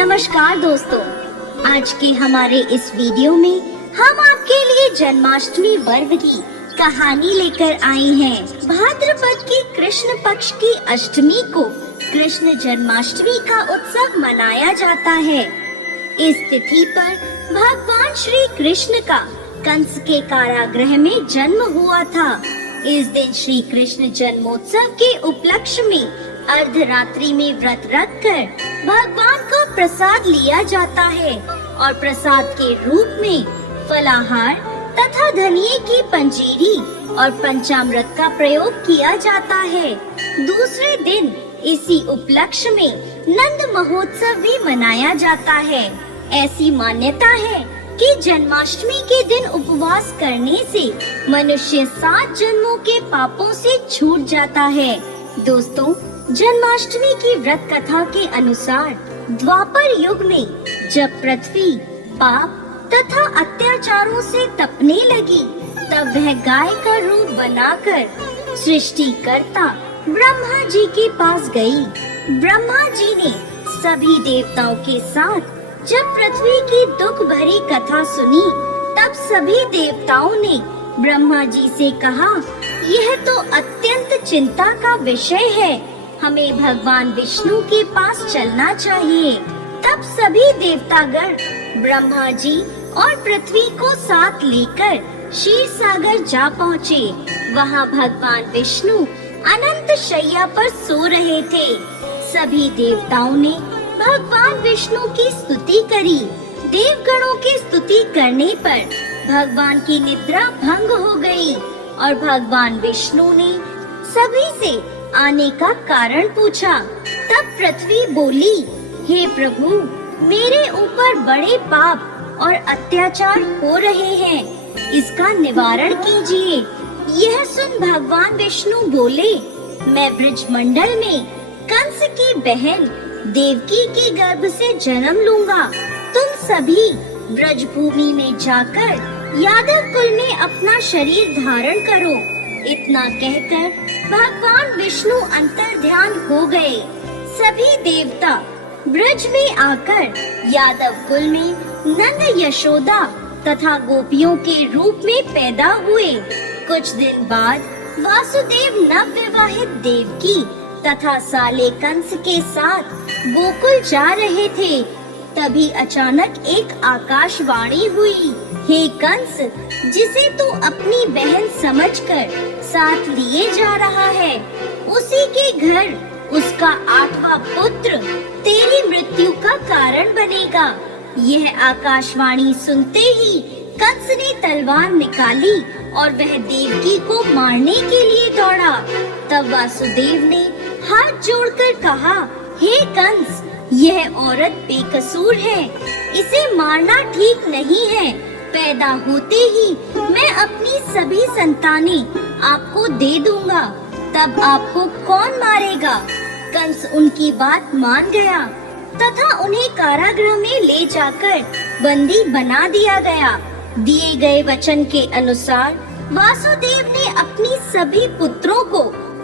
नमस्कार दोस्तों, आज के हमारे इस वीडियो में हम आपके लिए जन्माष्टमी पर्व की कहानी लेकर आए हैं। भाद्रपद की कृष्ण पक्ष की अष्टमी को कृष्ण जन्माष्टमी का उत्सव मनाया जाता है। इस तिथि पर भगवान श्री कृष्ण का कंस के कारागृह में जन्म हुआ था। इस दिन श्री कृष्ण जन्मोत्सव के उपलक्ष्य में अर्धरात्रि में व्रत रखकर भगवान को प्रसाद लिया जाता है और प्रसाद के रूप में फलाहार तथा धनिये की पंजीरी और पंचामृत का प्रयोग किया जाता है। दूसरे दिन इसी उपलक्ष्य में नंद महोत्सव भी मनाया जाता है। ऐसी मान्यता है कि जन्माष्टमी के दिन उपवास करने से मनुष्य 7 जन्मों के पापों से छूट जाता है। दोस्तों, जन्माष्टमी की व्रत कथा के अनुसार द्वापर युग में जब पृथ्वी पाप तथा अत्याचारों से तपने लगी, तब वह गाय का रूप बनाकर सृष्टिकर्ता ब्रह्मा जी के पास गई। ब्रह्मा जी ने सभी देवताओं के साथ जब पृथ्वी की दुख भरी कथा सुनी, तब सभी देवताओं ने ब्रह्मा जी से कहा, यह तो अत्यंत चिंता का विषय है, हमें भगवान विष्णु के पास चलना चाहिए। तब सभी देवतागण ब्रह्मा जी और पृथ्वी को साथ लेकर क्षीर सागर जा पहुँचे। वहाँ भगवान विष्णु अनंत शैया पर सो रहे थे। सभी देवताओं ने भगवान विष्णु की स्तुति करी। देवगणों की स्तुति करने पर भगवान की निद्रा भंग हो गई और भगवान विष्णु ने सभी से आने का कारण पूछा। तब पृथ्वी बोली, हे प्रभु, मेरे ऊपर बड़े पाप और अत्याचार हो रहे हैं, इसका निवारण कीजिए। यह सुन भगवान विष्णु बोले, मैं ब्रजमंडल में कंस की बहन देवकी के गर्भ से जन्म लूंगा। तुम सभी ब्रजभूमि में जाकर यादव कुल में अपना शरीर धारण करो। इतना कहकर भगवान विष्णु अंतर्ध्यान हो गए। सभी देवता ब्रज में आकर यादव कुल में नंद यशोदा तथा गोपियों के रूप में पैदा हुए। कुछ दिन बाद वासुदेव नव विवाहित देवकी तथा साले कंस के साथ गोकुल जा रहे थे। तभी अचानक एक आकाशवाणी हुई, हे कंस, जिसे तू अपनी बहन समझकर साथ लिए जा रहा है, उसी के घर उसका 8वां पुत्र तेरी मृत्यु का कारण बनेगा। यह आकाशवाणी सुनते ही कंस ने तलवार निकाली और वह देवकी को मारने के लिए दौड़ा। तब वासुदेव ने हाथ जोड़कर कहा, हे कंस, यह औरत बेकसूर है, इसे मारना ठीक नहीं है। पैदा होते ही मैं अपनी सभी संतानें आपको दे दूंगा, तब आपको कौन मारेगा? कंस उनकी बात मान गया तथा उन्हें कारागृह में ले जाकर बंदी बना दिया गया। दिए गए वचन के अनुसार वासुदेव ने अपनी सभी पुत्रों को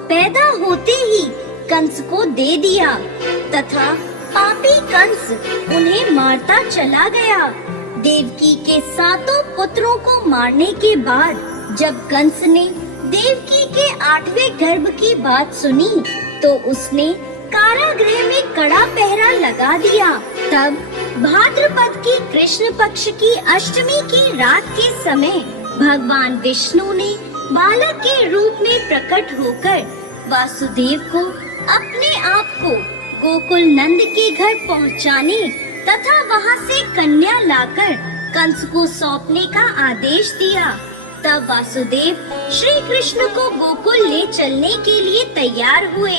पैदा होते ही कंस को दे दिया तथा पापी कंस उन्हें मारता चला गया। देवकी के 7 पुत्रों को मारने के बाद जब कंस ने देवकी के 8वें गर्भ की बात सुनी, तो उसने कारागृह में कड़ा पहरा लगा दिया। तब भाद्रपद की कृष्ण पक्ष की अष्टमी की रात के समय भगवान विष्णु ने बालक के रूप में प्रकट होकर वासुदेव को अपने आप को गोकुल नंद के घर पहुंचाने तथा वहां से कन्या लाकर कंस को सौंपने का आदेश दिया। तब वासुदेव श्री कृष्ण को गोकुल ले चलने के लिए तैयार हुए।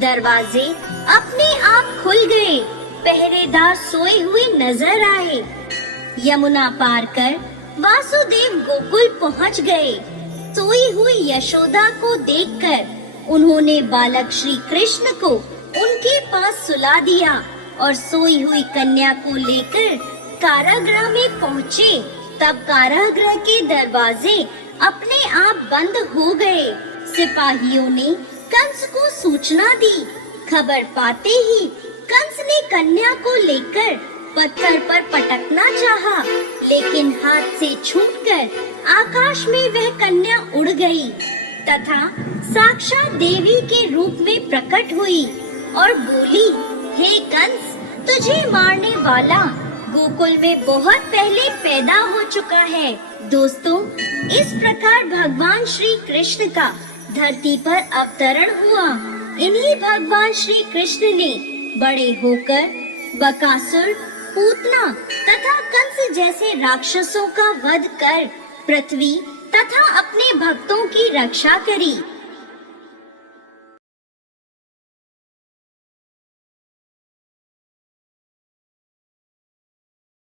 दरवाजे अपने आप खुल गए। पहरेदार सोए हुए नजर आए। यमुना पार कर वासुदेव गोकुल पहुंच गए। सोई हुई यशोदा को देखकर उन्होंने बालक श्री कृष्ण को उनके पास सुला दिया और सोई हुई कन्या को लेकर कारागृह में पहुँचे। तब कारागृह के दरवाजे अपने आप बंद हो गए। सिपाहियों ने कंस को सूचना दी। खबर पाते ही कंस ने कन्या को लेकर पत्थर पर पटकना चाहा, लेकिन हाथ से छूटकर आकाश में वह कन्या उड़ गई तथा साक्षात देवी के रूप में प्रकट हुई और बोली, हे कंस, तुझे मारने वाला गोकुल में बहुत पहले पैदा हो चुका है। दोस्तों, इस प्रकार भगवान श्री कृष्ण का धरती पर अवतरण हुआ। इन्हीं भगवान श्री कृष्ण ने बड़े होकर बकासुर, पूतना तथा कंस जैसे राक्षसों का वध कर पृथ्वी तथा अपने भक्तों की रक्षा करी।